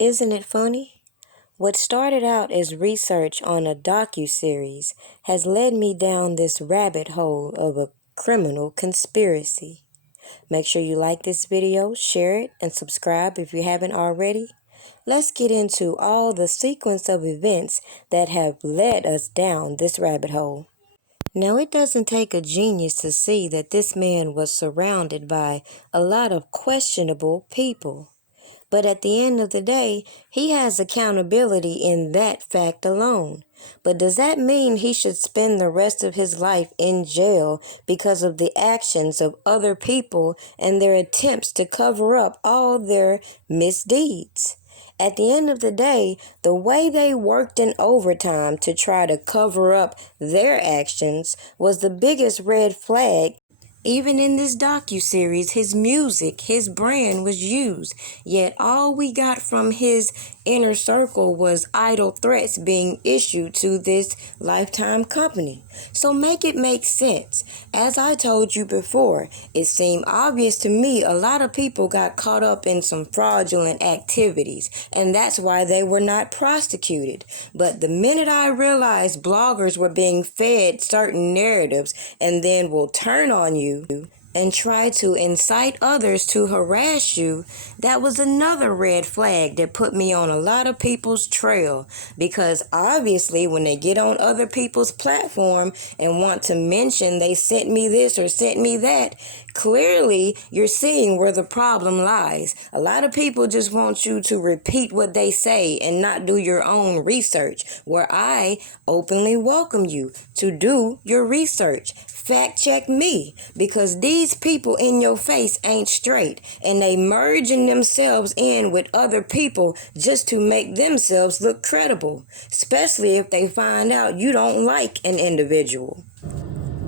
Isn't it funny? What started out as research on a docuseries has led me down this rabbit hole of a criminal conspiracy. Make sure you like this video, share it, and subscribe if you haven't already. Let's get into all the sequence of events that have led us down this rabbit hole. Now, it doesn't take a genius to see that this man was surrounded by a lot of questionable people. But at the end of the day, he has accountability in that fact alone. But does that mean he should spend the rest of his life in jail because of the actions of other people and their attempts to cover up all their misdeeds? At the end of the day, the way they worked in overtime to try to cover up their actions was the biggest red flag. Even in this docuseries, his music, his brand was used, yet all we got from his inner circle was idle threats being issued to this Lifetime company. So make it make sense. As I told you before, it seemed obvious to me a lot of people got caught up in some fraudulent activities, and that's why they were not prosecuted. But the minute I realized bloggers were being fed certain narratives and then will turn on you and try to incite others to harass you, that was another red flag that put me on a lot of people's trail. Because obviously when they get on other people's platform and want to mention they sent me this or sent me that, clearly you're seeing where the problem lies. A lot of people just want you to repeat what they say and not do your own research, where I openly welcome you to do your research. Fact check me, because these people in your face ain't straight, and they merging themselves in with other people just to make themselves look credible, especially if they find out you don't like an individual.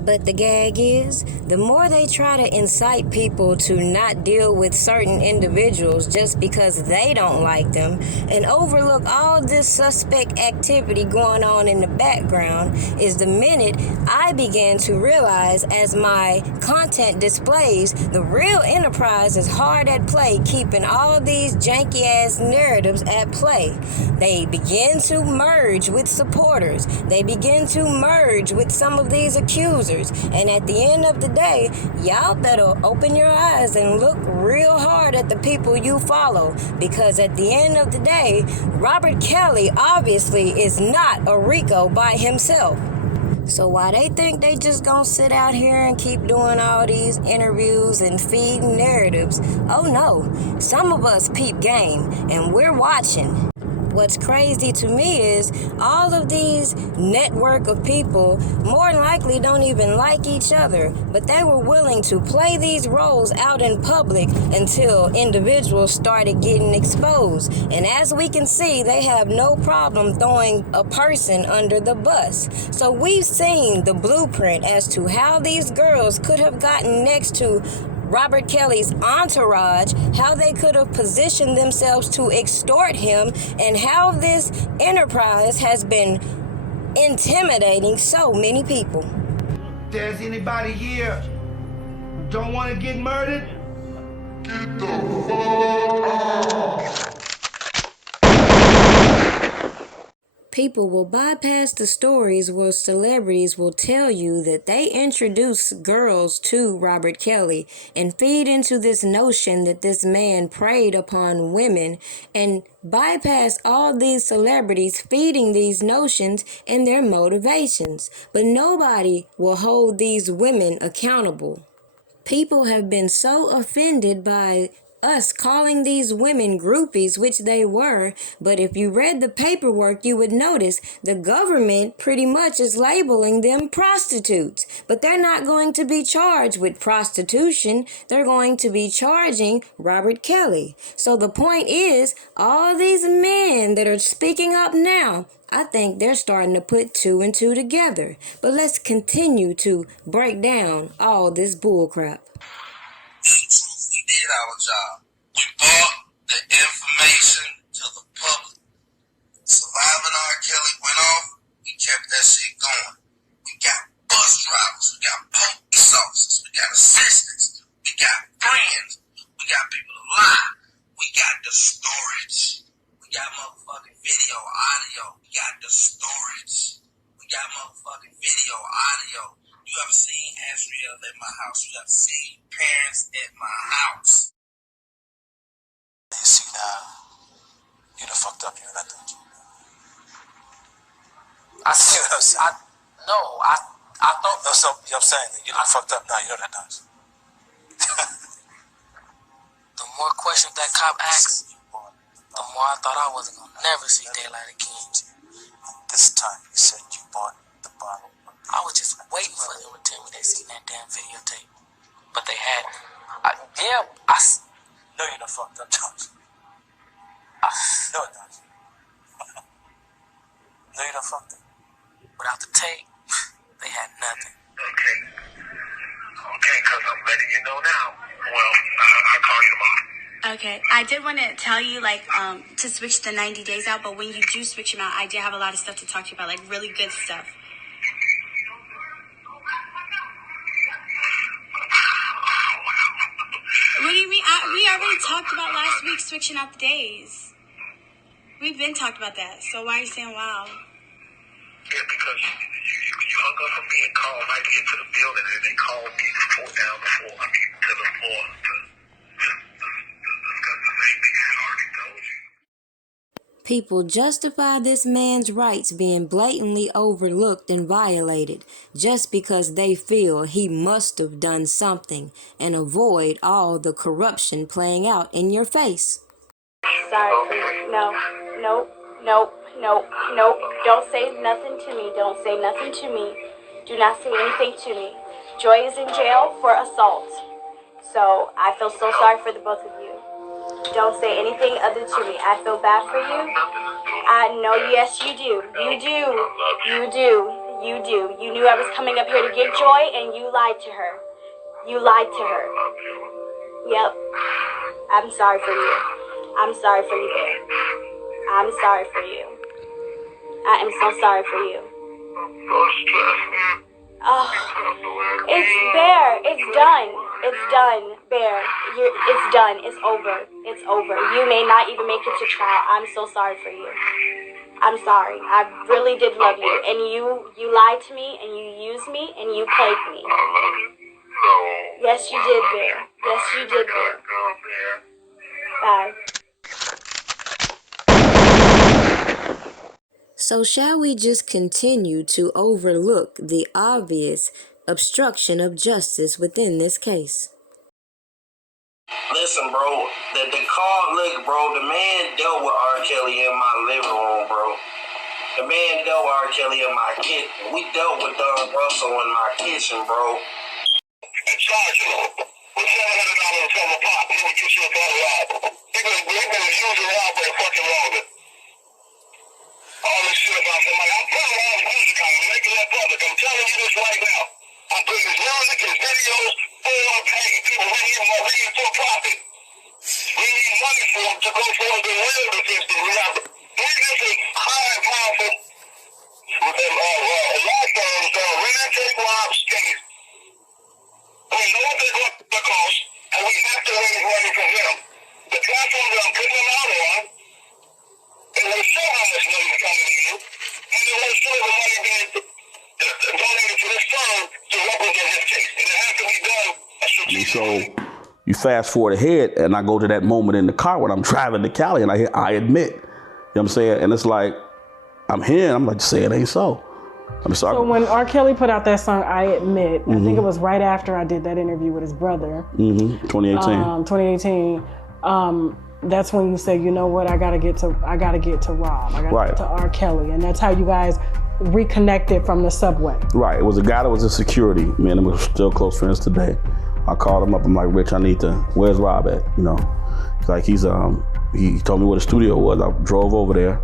But the gag is, the more they try to incite people to not deal with certain individuals just because they don't like them and overlook all this suspect activity going on in the background, is the minute I began to realize, as my content displays, the real enterprise is hard at play keeping all these janky ass narratives at play. They begin to merge with supporters. They begin to merge with some of these accusers. And at the end of the day, y'all better open your eyes and look real hard at the people you follow, because at the end of the day, Robert Kelly obviously is not a RICO by himself. So why they think they just gonna sit out here and keep doing all these interviews and feeding narratives? Oh no, some of us peep game and we're watching. What's crazy to me is all of these network of people more than likely don't even like each other, but they were willing to play these roles out in public until individuals started getting exposed. And as we can see, they have no problem throwing a person under the bus. So we've seen the blueprint as to how these girls could have gotten next to Robert Kelly's entourage, how they could have positioned themselves to extort him, and how this enterprise has been intimidating so many people. If there's anybody here who don't want to get murdered, get the fuck out. People will bypass the stories where celebrities will tell you that they introduce girls to Robert Kelly and feed into this notion that this man preyed upon women, and bypass all these celebrities feeding these notions and their motivations. But nobody will hold these women accountable. People have been so offended by us calling these women groupies, which they were, but if you read the paperwork, you would notice the government pretty much is labeling them prostitutes. But they're not going to be charged with prostitution. They're going to be charging Robert Kelly. So the point is, all these men that are speaking up now, I think they're starting to put two and two together. But let's continue to break down all this bullcrap. We did our job. We brought the information to the public. Surviving R. Kelly went off, we kept that shit going. We got bus drivers, we got police officers, we got assistants, we got friends, we got people to lie, we got the storage, we got motherfucking video, audio. We got the storage. We got motherfucking video, audio. You ever seen Asriel at my house? You ever seen parents at my house? You see now, you done fucked up, you know that, don't you? I thought. No, so, you know what I'm saying? You done fucked up now, you know that, don't you? The more questions that cop asked, the more I thought I wasn't gonna never see daylight again. This time you said you bought the bottle. I was just waiting for them to tell me they seen that damn videotape, but they hadn't. No, you done fucked up, don't you? No, it don't. No, you done fucked up. Without the tape, they had nothing. Okay, because I'm letting you know now. Well, I'll call you tomorrow. Okay, I did want to tell you, to switch the 90 days out, but when you do switch them out, I did have a lot of stuff to talk to you about, really good stuff. What do you mean? We already talked about last week switching out the days. We've been talked about that, so why are you saying wow? Yeah, because you hung up on me and called right here to the building, and they called me to the floor to discuss the same thing I already told you. People justify this man's rights being blatantly overlooked and violated just because they feel he must have done something and avoid all the corruption playing out in your face. Sorry, please. No. Don't say nothing to me. Don't say nothing to me. Do not say anything to me. Joy is in jail for assault. So I feel so sorry for the both of you. Don't say anything other to me. I feel bad for you. I know, yes, you do. You knew I was coming up here to get Joy, and you lied to her. Yep. I'm sorry for you. I'm sorry for you, Bear. I'm sorry for you. I am so sorry for you. Oh, it's Bear. It's done. Bear. It's done. It's over. You may not even make it to trial. I'm so sorry for you. I'm sorry. I really did love you. And you lied to me, and you used me, and you played me. Yes, you did, Bear. Bye. So shall we just continue to overlook the obvious obstruction of justice within this case? Listen, bro, the man dealt with R. Kelly in my living room, bro. The man dealt with R. Kelly in my kitchen. We dealt with Don Russell in my kitchen, bro. And charging him with $700 from a pop. He would get you a bottle of He been using Rob for a fucking longer. All this shit about somebody. I'm putting Rob's music on. I'm making that public. I'm telling you this right now. I'm putting his music, his videos, for pay. People reading for profit. We need money for him to go for the real defense. We have three different high and powerful law firms that are ready to take Rob's case. We know what they're going to cost, and we have to raise money from them. The platform that I'm putting them out on, it will show how much money is coming in, and it will show the money being donated to this firm to represent his case. And it has to be done. So you fast forward ahead, and I go to that moment in the car when I'm driving to Cali, and I admit, you know what I'm saying? And it's like, I'm here, I'm like, say it ain't so. I'm sorry. So when R. Kelly put out that song, I Admit, I think it was right after I did that interview with his brother. 2018. That's when you say, you know what, I gotta get to Rob. I gotta get to R. Kelly. And that's how you guys reconnected from the subway. Right. It was a guy that was in security. Me and him were still close friends today. I called him up. I'm like, Rich, where's Rob at? You know, he's like, he told me where the studio was. I drove over there.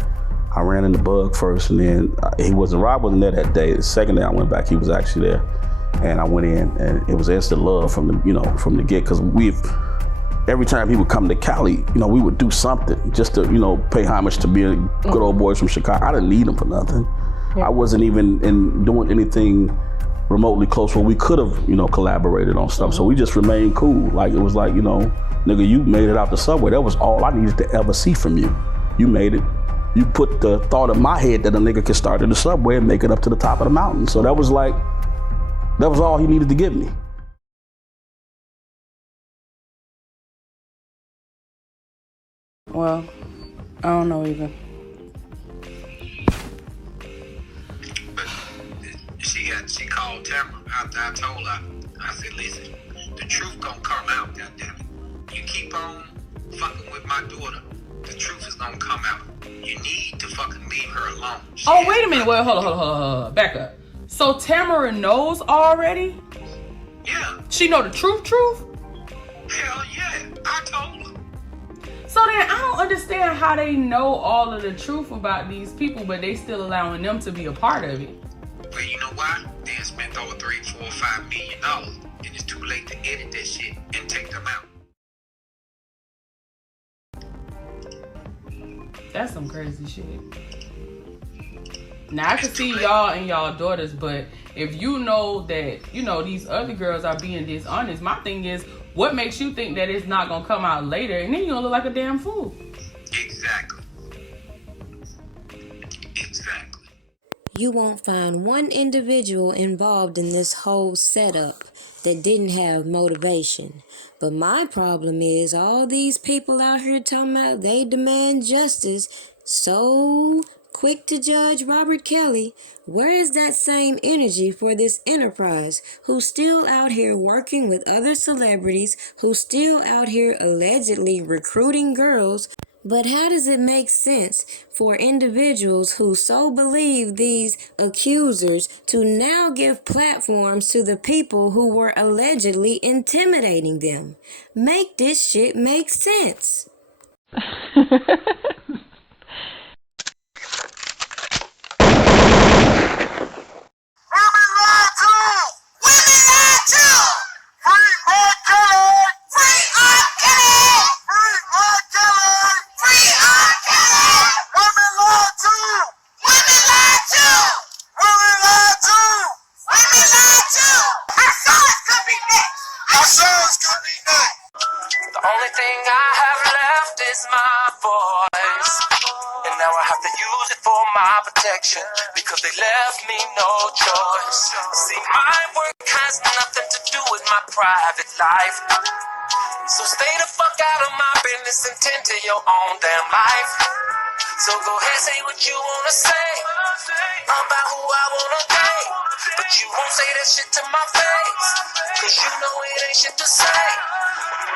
I ran in the bug first, and then Rob wasn't there that day. The second day I went back, he was actually there. And I went in, and it was instant love from the get, because every time he would come to Cali, we would do something just to, pay homage to being good old boys from Chicago. I didn't need him for nothing. Yeah. I wasn't even doing anything remotely close where we could have, collaborated on stuff. So we just remained cool. Like, it was like, nigga, you made it out the subway. That was all I needed to ever see from you. You made it. You put the thought in my head that a nigga could start in the subway and make it up to the top of the mountain. So that was all he needed to give me. Well, I don't know either. She called Tamara after I told her. I said, listen, the truth gonna come out, goddammit. You keep on fucking with my daughter, the truth is gonna come out. You need to fucking leave her alone. Wait a minute. Well, hold on. Back up. So Tamara knows already? Yeah. She know the truth? Hell yeah, I told her. So then I don't understand how they know all of the truth about these people, but they still allowing them to be a part of it. Well, you know why? They had spent over $3, $4, $5 million, and it's too late to edit that shit and take them out. That's some crazy shit. Now I can see y'all and y'all daughters, but if you know that, these other girls are being dishonest, my thing is, what makes you think that it's not gonna come out later and then you're gonna look like a damn fool? Exactly. You won't find one individual involved in this whole setup that didn't have motivation. But my problem is all these people out here talking about they demand justice, so quick to judge Robert Kelly. Where is that same energy for this enterprise who's still out here working with other celebrities, who's still out here allegedly recruiting girls? But how does it make sense for individuals who so believe these accusers to now give platforms to the people who were allegedly intimidating them? Make this shit make sense. The only thing I have left is my voice, and now I have to use it for my protection because they left me no choice. See, my work has nothing to do with my private life, so stay the fuck out of my business and tend to your own damn life. So go ahead, say what you wanna say about who I wanna date, but you won't say that shit to my face, cause you know it ain't shit to say.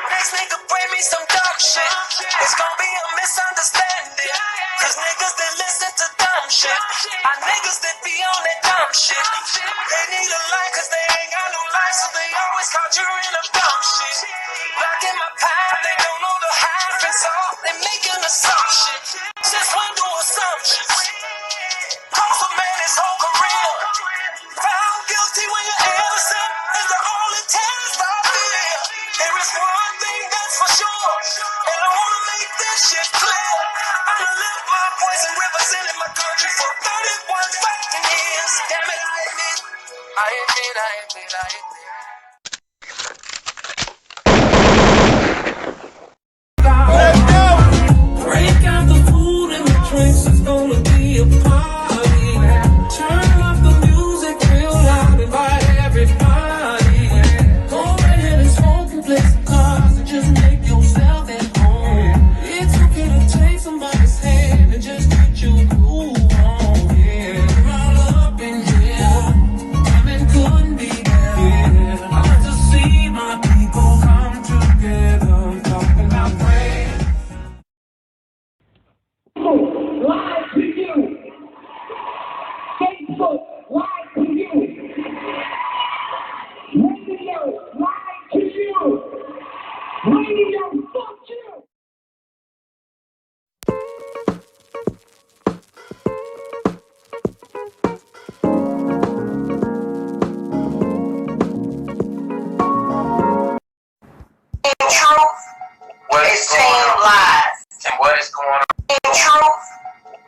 Next nigga bring me some dumb shit, it's gonna be a misunderstanding, cause niggas that listen to dumb shit are niggas that be on that dumb shit. They need a life cause they ain't got no life, so they always caught you in a dumb shit. Blocking my path, they don't know the half, and so they making assumptions. Since when do assumptions cost a man his whole career? Found guilty when you're innocent is the only test I fear. There is one thing that's for sure, and I wanna make this shit clear. I done lived my voice and represented my country for 31 fucking years. Damn it, I admit. Let's go! Break out the food and the drinks, it's gonna be a party. Turn up the music real loud, invite everybody. Go right ahead and smoke and play some cards and just make yourself at home. It's okay to take somebody's hand and just get you cool on, yeah. Roll up in here, heaven couldn't be better. I like to see my people come together. I'm talking about prayer. Live to you. Facebook, live to you. Radio, live to you. Radio, fuck you. Truth, what is team lies, and what is going on. Truth,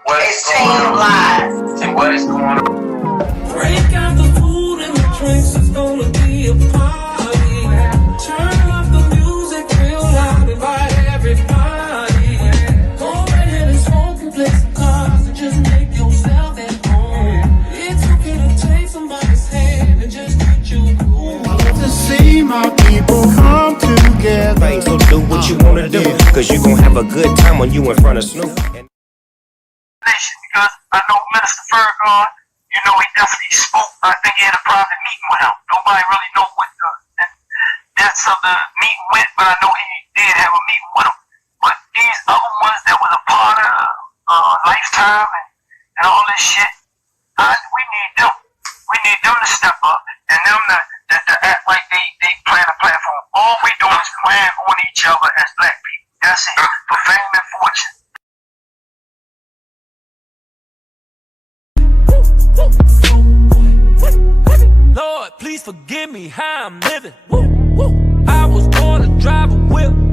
what is team lies, and what is going on. Break out the food and the drinks, it's gonna be a party. Turn up the music real loud, invite everybody. Go right ahead and smoke cause you gon' have a good time when you in front of Snoop. Because I know Minister Farrakhan, you know, he definitely spoke. I think he had a private meeting with him. Nobody really know what the depths of the meeting went, but I know he did have a meeting with him. But these other ones that was a part of Lifetime and all this shit, we need them. We need them to step up and them to act like they plan a platform. All we doing is playing on each other as black people. That's it. For fame and fortune. Lord, please forgive me how I'm living. I was born to drive a whip.